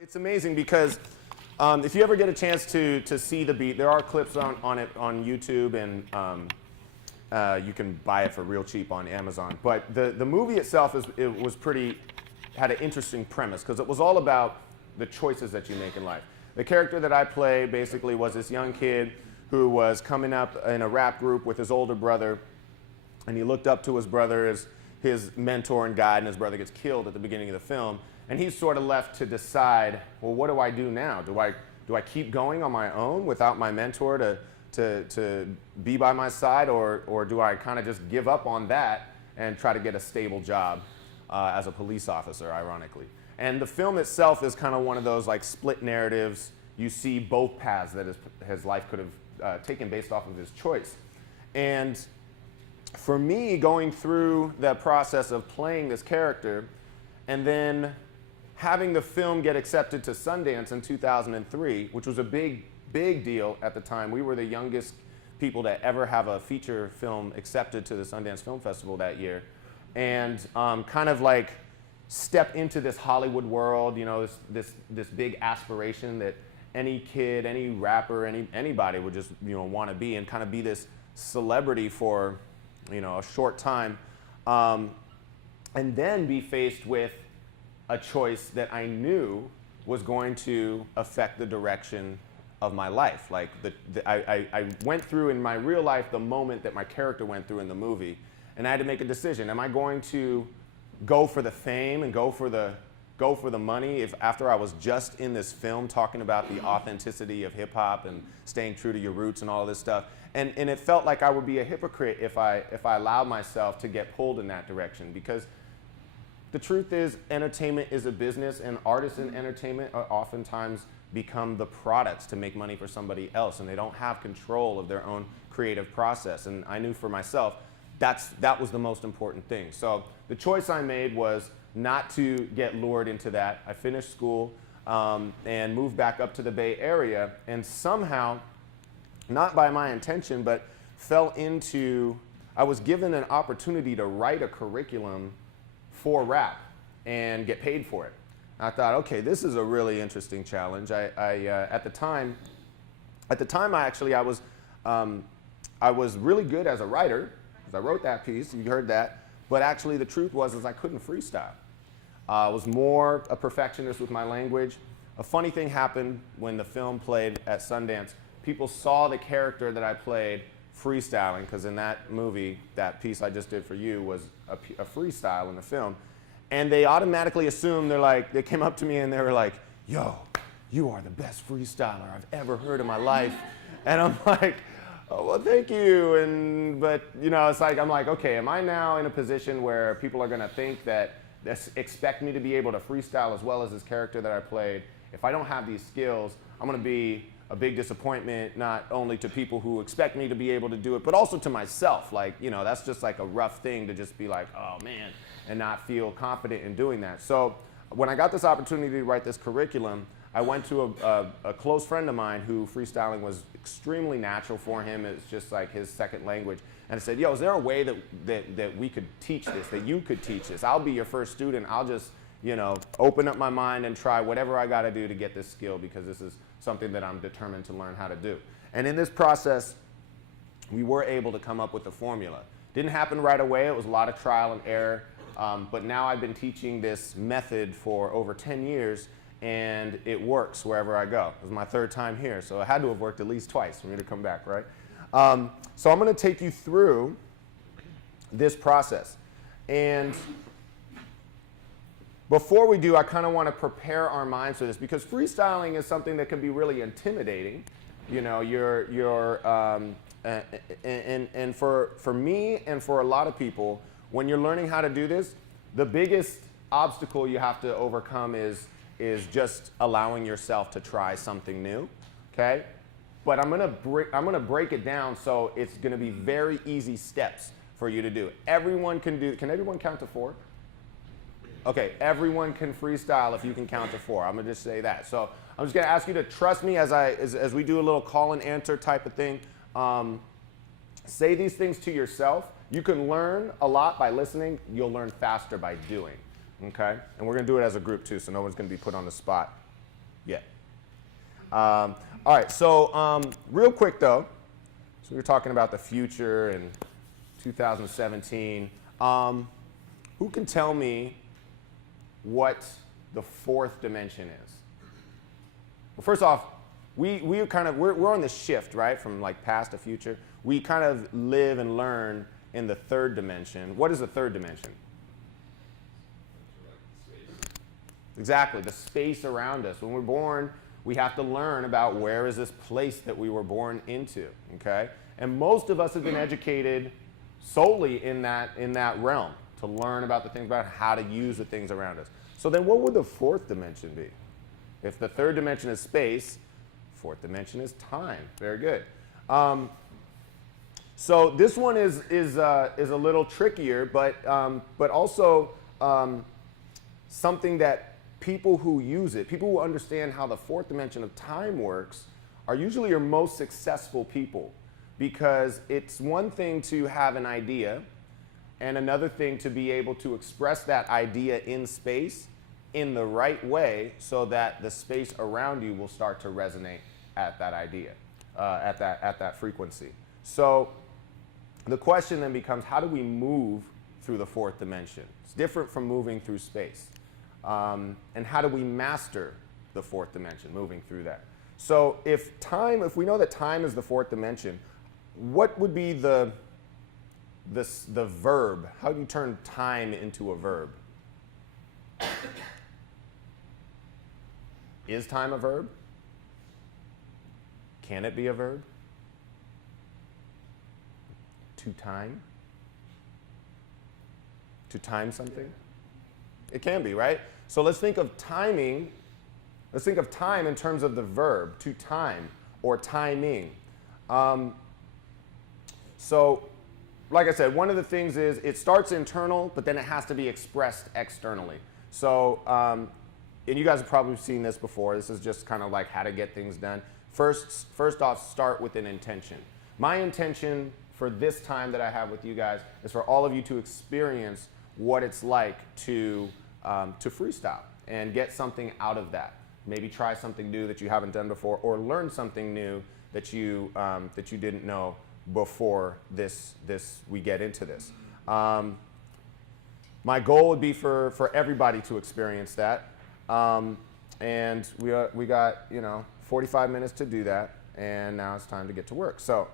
It's amazing because if you ever get a chance to see the beat, there are clips on it on YouTube, and you can buy it for real cheap on Amazon. But the movie itself had an interesting premise because it was all about the choices that you make in life. The character that I play basically was this young kid who was coming up in a rap group with his older brother, and he looked up to his brother as his mentor and guide, and his brother gets killed at the beginning of the film. And he's sort of left to decide, well, what do I do now? Do I keep going on my own without my mentor to be by my side, or do I kind of just give up on that and try to get a stable job as a police officer, ironically? And the film itself is kind of one of those like split narratives. You see both paths that his life could have taken based off of his choice. And for me, going through the process of playing this character and then having the film get accepted to Sundance in 2003, which was a big deal at the time. We were the youngest people to ever have a feature film accepted to the Sundance Film Festival that year. And kind of like step into this Hollywood world, you know, this big aspiration that any kid, any rapper, anybody would just, you know, want to be, and kind of be this celebrity for, you know, a short time, and then be faced with a choice that I knew was going to affect the direction of my life. Like I went through in my real life the moment that my character went through in the movie, and I had to make a decision. Am I going to go for the fame and go for the money if after I was just in this film talking about the authenticity of hip hop and staying true to your roots and all this stuff? And it felt like I would be a hypocrite if I allowed myself to get pulled in that direction, because the truth is entertainment is a business, and artists in entertainment are oftentimes become the products to make money for somebody else, and they don't have control of their own creative process. And I knew for myself that was the most important thing. So the choice I made was not to get lured into that. I finished school and moved back up to the Bay Area, and somehow, not by my intention, but I was given an opportunity to write a curriculum for rap and get paid for it. I thought, okay, this is a really interesting challenge. At the time, I was really good as a writer, because I wrote that piece, you heard that, but actually the truth was I couldn't freestyle. I was more a perfectionist with my language. A funny thing happened when the film played at Sundance. People saw the character that I played freestyling, because in that movie, that piece I just did for you was a freestyle in the film. And they automatically assumed, they came up to me and they were like, yo, you are the best freestyler I've ever heard in my life. And I'm like, oh, well, thank you. But you know, I'm like, okay, am I now in a position where people are gonna think that expect me to be able to freestyle as well as this character that I played? If I don't have these skills, I'm gonna be a big disappointment, not only to people who expect me to be able to do it, but also to myself. Like, you know, that's just like a rough thing to just be like, oh man, and not feel confident in doing that. So when I got this opportunity to write this curriculum, I went to a close friend of mine who freestyling was extremely natural for him. It's just like his second language. And I said, yo, is there a way that we could teach this, that you could teach this? I'll be your first student. I'll just, you know, open up my mind and try whatever I got to do to get this skill, because this is something that I'm determined to learn how to do. And in this process, we were able to come up with a formula. Didn't happen right away. It was a lot of trial and error. But now I've been teaching this method for over 10 years, and it works wherever I go. It was my third time here, so it had to have worked at least twice for me to come back, right? So I'm going to take you through this process. And before we do, I kind of want to prepare our minds for this, because freestyling is something that can be really intimidating. You know, and for me and for a lot of people, when you're learning how to do this, the biggest obstacle you have to overcome is just allowing yourself to try something new, okay? But I'm gonna break it down so it's gonna be very easy steps for you to do. Everyone can do. Can everyone count to 4? Okay, everyone can freestyle if you can count to 4. I'm gonna just say that. So I'm just gonna ask you to trust me as we do a little call and answer type of thing. Say these things to yourself. You can learn a lot by listening. You'll learn faster by doing, okay? And we're gonna do it as a group too, so no one's gonna be put on the spot. yet. All right, so real quick though, so we were talking about the future and 2017. Who can tell me what the fourth dimension is? Well, first off, we're on the shift, right, from like past to future. We kind of live and learn in the third dimension. What is the third dimension? Exactly, the space around us. When we're born, we have to learn about where is this place that we were born into, okay? And most of us have been educated solely in that realm to learn about the things, about how to use the things around us. So then what would the fourth dimension be? If the third dimension is space, fourth dimension is time. Very good. So this one is a little trickier, but also something that people who use it, people who understand how the fourth dimension of time works, are usually your most successful people, because it's one thing to have an idea and another thing to be able to express that idea in space in the right way so that the space around you will start to resonate at that idea, at that frequency. So the question then becomes, how do we move through the fourth dimension? It's different from moving through space. And how do we master the fourth dimension, moving through that? So if we know that time is the fourth dimension, what would be the verb? How do you turn time into a verb? Is time a verb? Can it be a verb? To time? To time something? It can be, right? So let's think of timing. Let's think of time in terms of the verb, to time, or timing. So, like I said, one of the things is it starts internal, but then it has to be expressed externally. So, and you guys have probably seen this before. This is just kind of like how to get things done. First off, start with an intention. My intention for this time that I have with you guys is for all of you to experience what it's like to freestyle and get something out of that. Maybe try something new that you haven't done before, or learn something new that you didn't know before we get into this. My goal would be for everybody to experience that, and we got 45 minutes to do that, and now it's time to get to work. So.